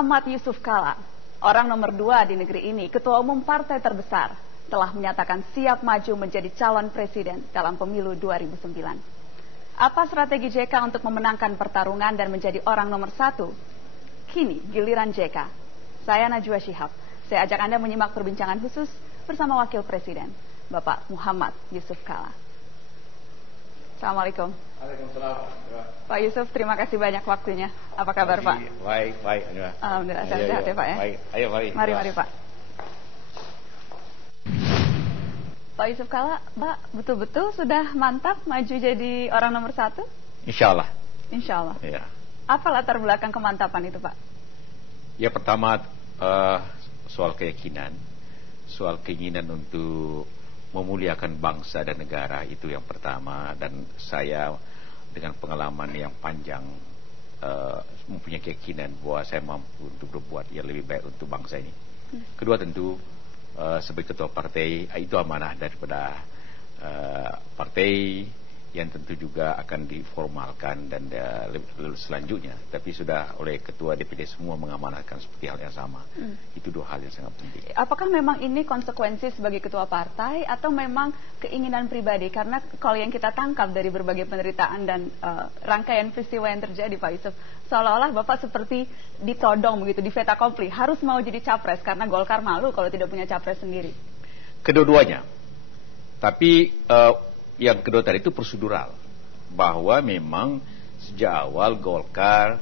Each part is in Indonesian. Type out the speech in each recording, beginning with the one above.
Muhammad Yusuf Kalla, orang nomor 2 di negeri ini, ketua umum partai terbesar, telah menyatakan siap maju menjadi calon presiden dalam pemilu 2009. Apa strategi JK untuk memenangkan pertarungan dan menjadi orang nomor 1? Kini giliran JK. Saya Najwa Shihab. Saya ajak Anda menyimak perbincangan khusus bersama Wakil Presiden, Bapak Muhammad Yusuf Kalla. Assalamualaikum. Waalaikumsalam. Pak Yusuf, terima kasih banyak waktunya. Apa kabar Pak? Baik. Alhamdulillah, sehat-sehat ya Pak ya. Baik. Ayo, Mari Pak. Pak Yusuf Kalla, Pak betul-betul sudah mantap maju jadi orang nomor 1? Insya Allah. Insya Allah. Ya. Apa latar belakang kemantapan itu Pak? Ya, pertama soal keyakinan, soal keinginan untuk memuliakan bangsa dan negara, itu yang pertama. Dan saya dengan pengalaman yang panjang mempunyai keyakinan bahwa saya mampu untuk berbuat yang lebih baik untuk bangsa ini. Kedua, tentu sebagai ketua partai, itu amanah daripada partai yang tentu juga akan diformalkan dan selanjutnya. Tapi sudah oleh ketua DPD semua mengamanahkan seperti hal yang sama. Itu dua hal yang sangat penting. Apakah memang ini konsekuensi sebagai ketua partai atau memang keinginan pribadi? Karena kalau yang kita tangkap dari berbagai penderitaan dan rangkaian peristiwa yang terjadi Pak Yusuf, seolah-olah Bapak seperti ditodong begitu, di fait accompli, harus mau jadi capres karena Golkar malu kalau tidak punya capres sendiri. Kedua-duanya. Tapi yang kedua tadi itu prosedural, bahwa memang sejak awal Golkar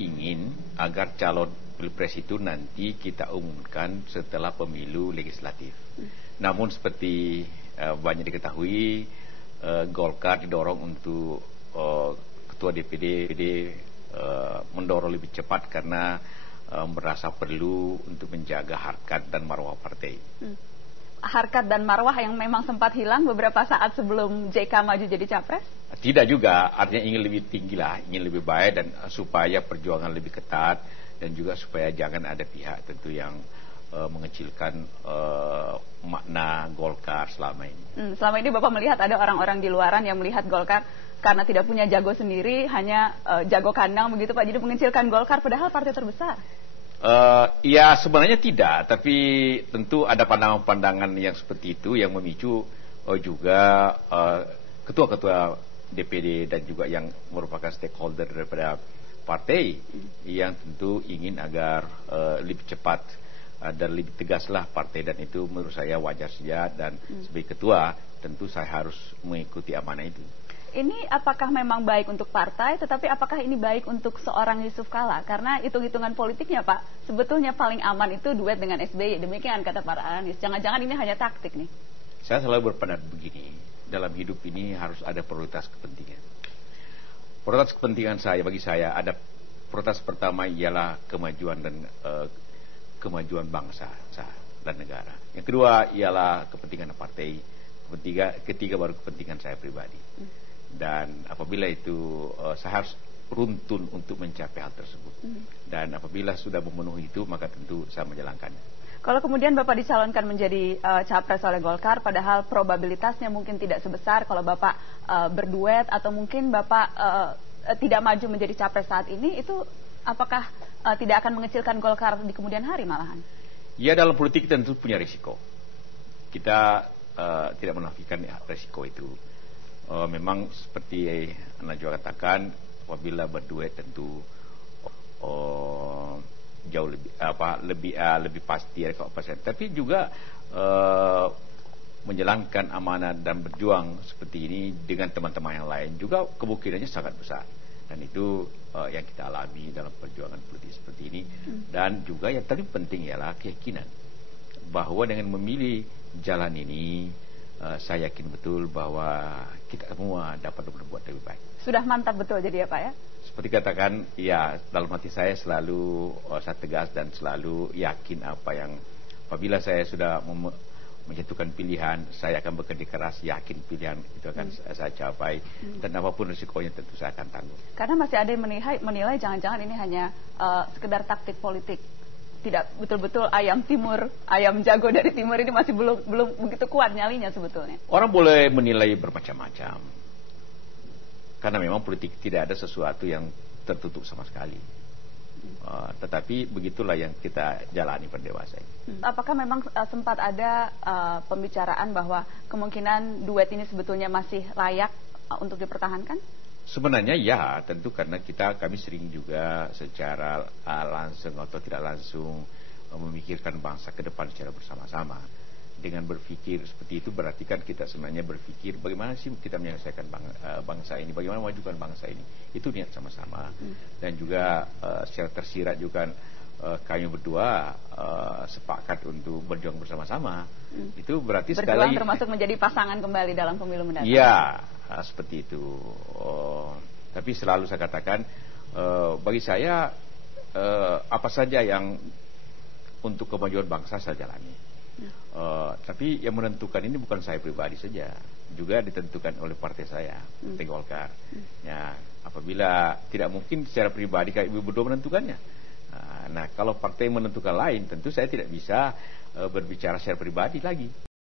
ingin agar calon pilpres itu nanti kita umumkan setelah pemilu legislatif. Namun seperti banyak diketahui, Golkar didorong untuk ketua DPD mendorong lebih cepat karena merasa perlu untuk menjaga harkat dan marwah partai. Harkat dan marwah yang memang sempat hilang beberapa saat sebelum JK maju jadi capres? Tidak juga, artinya ingin lebih tinggi lah, ingin lebih baik, dan supaya perjuangan lebih ketat, dan juga supaya jangan ada pihak tentu yang mengecilkan makna Golkar selama ini. Selama ini Bapak melihat ada orang-orang di luaran yang melihat Golkar karena tidak punya jago sendiri, hanya jago kandang begitu Pak, jadi mengecilkan Golkar padahal partai terbesar. Ya sebenarnya tidak, tapi tentu ada pandangan-pandangan yang seperti itu yang memicu juga ketua-ketua DPD dan juga yang merupakan stakeholder daripada partai yang tentu ingin agar lebih cepat dan lebih tegaslah partai, dan itu menurut saya wajar saja, dan sebagai ketua tentu saya harus mengikuti amanah itu. Ini apakah memang baik untuk partai, tetapi apakah ini baik untuk seorang Yusuf Kalla? Karena hitung-hitungan politiknya Pak, sebetulnya paling aman itu duet dengan SBY. Demikian kata para analis. Jangan-jangan ini hanya taktik nih? Saya selalu berpendapat begini, dalam hidup ini harus ada prioritas kepentingan. Prioritas kepentingan bagi saya ada prioritas pertama ialah kemajuan dan kemajuan bangsa dan negara. Yang kedua ialah kepentingan partai. Ketiga baru kepentingan saya pribadi. Dan apabila itu saya harus runtun untuk mencapai hal tersebut. Dan apabila sudah memenuhi itu, maka tentu saya menjalankannya. Kalau kemudian Bapak dicalonkan menjadi capres oleh Golkar, padahal probabilitasnya mungkin tidak sebesar kalau Bapak berduet, atau mungkin Bapak tidak maju menjadi capres saat ini, itu apakah tidak akan mengecilkan Golkar di kemudian hari malahan? Ya, dalam politik tentu punya risiko. Kita tidak menafikan risiko itu. Memang seperti Najwa katakan, apabila berduet tentu jauh lebih pasti ya, tapi juga menjalankan amanah dan berjuang seperti ini dengan teman-teman yang lain juga kemungkinannya sangat besar, dan itu yang kita alami dalam perjuangan politik seperti ini. Dan juga yang paling penting ialah keyakinan bahwa dengan memilih jalan ini, saya yakin betul bahwa kita semua dapat berbuat lebih baik. Sudah mantap betul jadi ya Pak ya? Seperti katakan, ya dalam hati saya selalu saya tegas dan selalu yakin apabila saya sudah menjatuhkan pilihan, saya akan bekerja keras, yakin pilihan itu akan saya capai, dan apapun risikonya tentu saya akan tanggung. Karena masih ada yang menilai jangan-jangan ini hanya sekedar taktik politik. Tidak betul-betul ayam timur, ayam jago dari timur ini masih belum begitu kuat nyalinya sebetulnya. Orang boleh menilai bermacam-macam, karena memang politik tidak ada sesuatu yang tertutup sama sekali. Tetapi begitulah yang kita jalani pada dewasa ini. Apakah memang sempat ada pembicaraan bahwa kemungkinan duet ini sebetulnya masih layak untuk dipertahankan? Sebenarnya ya, tentu karena kami sering juga secara langsung atau tidak langsung memikirkan bangsa ke depan secara bersama-sama. Dengan berpikir seperti itu berarti kan kita sebenarnya berpikir bagaimana sih kita menyelesaikan bangsa ini, bagaimana memajukan bangsa ini. Itu niat sama-sama. Dan juga secara tersirat juga kami berdua sepakat untuk berjuang bersama-sama. Itu berarti berjuang termasuk menjadi pasangan kembali dalam pemilu mendatang. Iya, seperti itu. Tapi selalu saya katakan bagi saya apa saja yang untuk kemajuan bangsa saya jalani. Tapi yang menentukan ini bukan saya pribadi saja, juga ditentukan oleh partai saya, Partai Golkar. Ya, apabila tidak mungkin secara pribadi kami berdua menentukannya. Nah, kalau partai menentukan lain, tentu saya tidak bisa berbicara secara pribadi lagi.